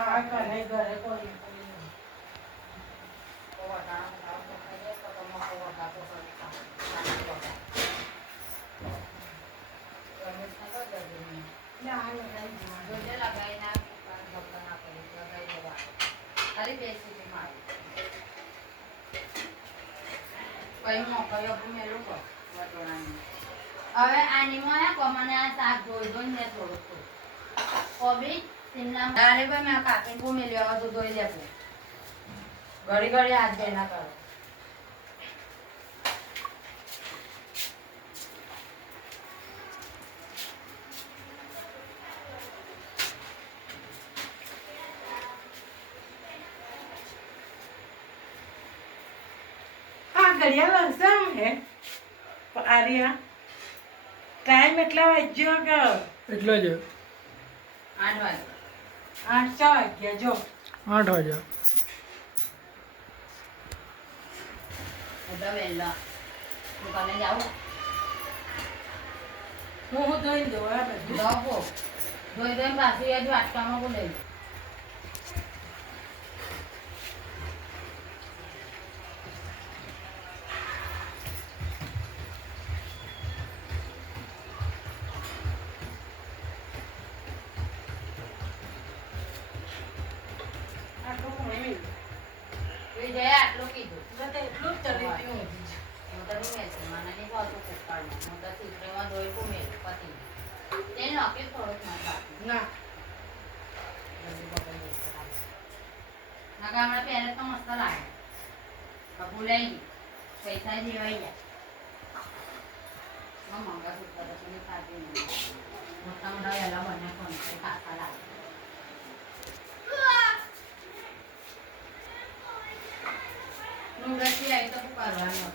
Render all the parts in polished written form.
હા ઘરે ઘરે કોઈ હવે આનીમાં કોમને આ શાક ધોઈ ધોઈને થોડું કોબી શિમલા અરે ભાઈ મેં કાપીને ભૂમી લેવા તો ધોઈ લેવું ઘડી ઘડી હાથ ધોઈ ના કરો ઘડિયાળ લક્ષમ હે આર્યા ટાઈમ એટલા વાગ્યો કે એટલો જ 8 વાગે 8 વાગ્યા જો 8 વાગ્યા ઉડા વેલા દુકાને જાવ હું ધોઈ દઉં આ બધું જાવો ધોઈ ધોઈ પાછી આજે વાટકામાં બોલે આટલું કીધું એટલું જ ચડી ગયું હું તો નહીં મેં મને નહીં ભાવતું કુકરમાં હું તો ચીતરેમાં ધોઈ મેં પતિ તે નોકી થોડુંક ના કાપી ના ના ગામડા પહેરે તો મસ્ત લાગે ભૂલાઈ ગઈ પૈસા જેવાઈ ગયા મંગા સૂત્ર પછી ખાતી મોટા મોટા વહેલા બને પણ ખાતા લાગે મુરતી આવી તો કરવાનું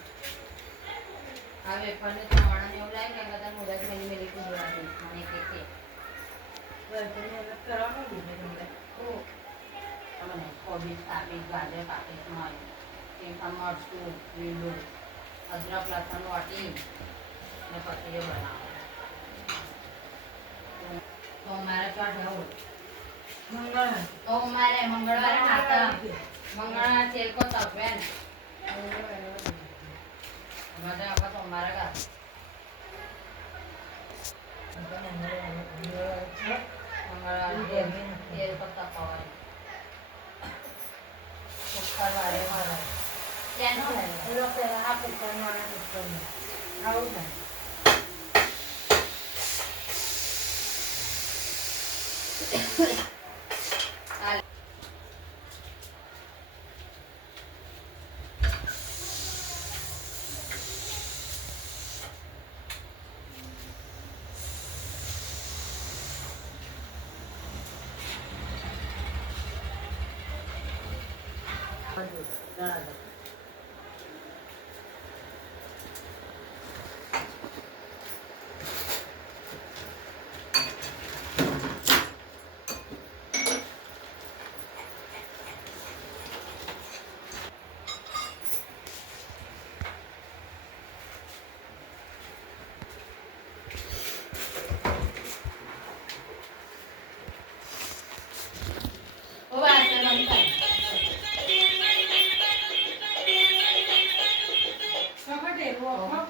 હવે ફને તમારા ને એવું લાગે કે બધા મુરત મેલી મેલી કુદવાની મને કે કરવાનું ને તમને તમને કોબીજ કાપી ગાજર કાપી મારી ટીકા મરચું લીલું અદરક લસણ વાટી ને પછી બનાવો તો મારે ચાટ જવું મંગળવારે નાતા મંગળવારે તેલ કો તપે ને મજા આપા સોમવારે કા મંગળવારે તેલ કો તપવાય શુક્રવારે મારે કેનો હે એ લોકો આ પુસ્તકમાં આવું ને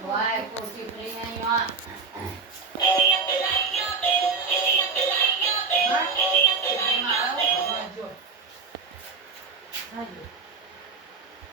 Why, go keep bringing you on.